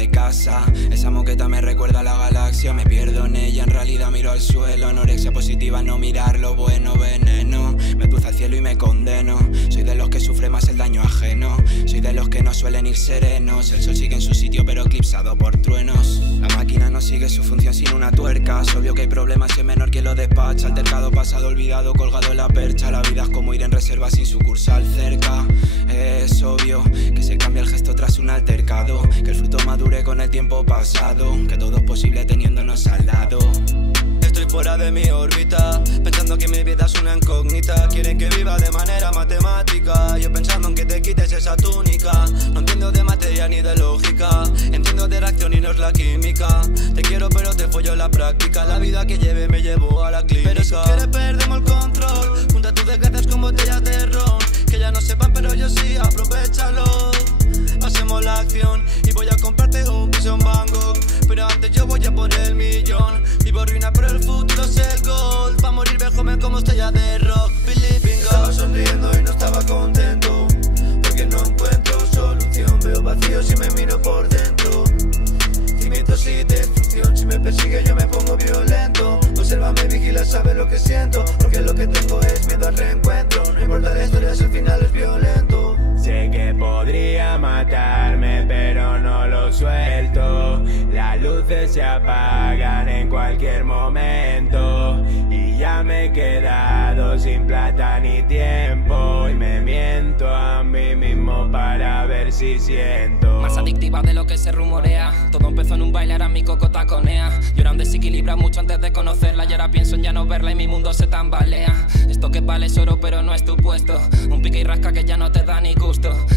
de casa. Esa moqueta me recuerda a la galaxia. Me pierdo en ella, en realidad miro al suelo. Anorexia positiva, no mirar lo bueno, veneno. Me cruza al cielo y me condeno. Soy de los que sufre más el daño ajeno. Soy de los que no suelen ir serenos. El sol sigue en su sitio pero eclipsado por truenos. La máquina no sigue su función sin una tuerca. Es obvio que hay problemas y es menor quien lo despacha. Altercado, pasado, olvidado, colgado en la percha. La vida es como ir en reserva sin sucursal cerca. Es obvio que se cambia el gesto tras un altercado. Que el fruto madure con el tiempo pasado. Que todo es posible teniéndonos al lado. Estoy fuera de mi órbita, pensando que mi vida es una incógnita. Quieren que viva de manera matemática. Yo pensando en que te quites esa túnica. No entiendo de materia ni de lógica. Entiendo de reacción y no es la química. Te quiero pero te follo la práctica. La vida que lleve me llevó a la clínica. Pero si quieres perdemos el control. Junta tus desgracias con botellas de ron. Que ya no sepan pero yo sí, aprovechalo. Hacemos la acción y voy a comprarte un piso en Bangkok. Pero antes yo voy a por el millón. Vivo ruina pero el futuro es el gol. Pa' morir joven como estrella de rock. Believe in God. Estaba sonriendo y no estaba contento, porque no encuentro solución. Veo vacío si me miro por dentro. Cimientos y destrucción. Si me persigue yo me pongo violento. Obsérvame, vigila, sabes lo que siento. Porque lo que tengo es miedo al reencuentro. No importa la historia si el final es violento. Sé que podría matarme, pero no lo suelto. Las luces se apagan en cualquier momento. Y ya me he quedado sin plata ni tiempo. Y me miento a mí mismo para ver si siento. Más adictiva de lo que se rumorea. Todo empezó en un baile, ahora mi coco taconea. Yo era un desequilibra mucho antes de conocerla. Y ahora pienso en ya no verla y mi mundo se tambalea. Esto que vale es oro pero no es tu puesto. Un pique y rasca que ya no te da ni gusto.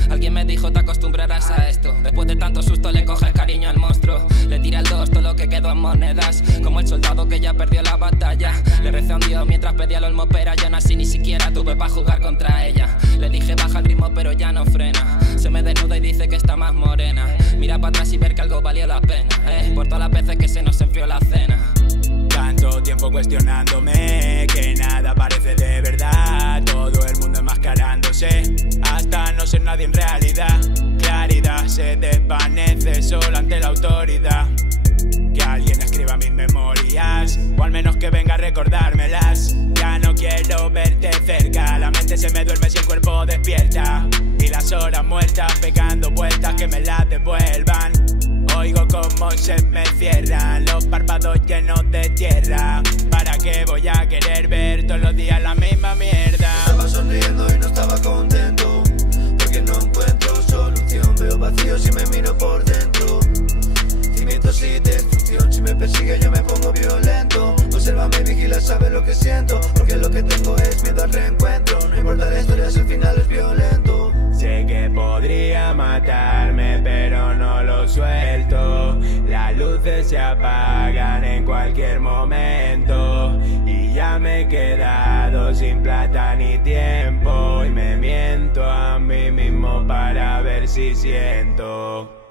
Alguien me dijo te acostumbrarás a esto. Después de tanto susto le coges cariño al monstruo. Le tira el 2 todo lo que quedó en monedas. Como el soldado que ya perdió la batalla. Le recé a un dios mientras pedía el olmopera. Yo nací ni siquiera tuve para jugar contra ella. Le dije baja el ritmo pero ya no frena. Se me desnuda y dice que está más morena. Mira para atrás y ver que algo valió la pena. Por todas las veces que se nos enfrió la cena. Tanto tiempo cuestionándome que nada parece de verdad. Todo el mundo enmascarándose hasta no ser nadie en realidad. Claridad se desvanece solo ante la autoridad. Que alguien escriba mis memorias, o al menos que venga a recordármelas. Ya no quiero verte cerca, la mente se me duerme si el cuerpo despierta. Y las horas muertas pegando vueltas que me las devuelvan. Oigo cómo se me cierran los párpados llenos de tierra. ¿Para qué voy a querer ver todos los días la misma mierda? Estaba sonriendo y no estaba contento, porque no encuentro solución. Veo vacío si me miro por dentro. Cimientos y destrucción. Si me persigue yo me pongo violento. Obsérvame, vigila, sabes lo que siento. Porque lo que tengo es miedo al reencuentro. No importa la historia si el final es violento. Sé que podría matarme, pero no lo suelto. Las luces se apagan en cualquier momento. Y ya me he quedado sin plata ni tiempo. Y me miento a mí mismo para ver si siento.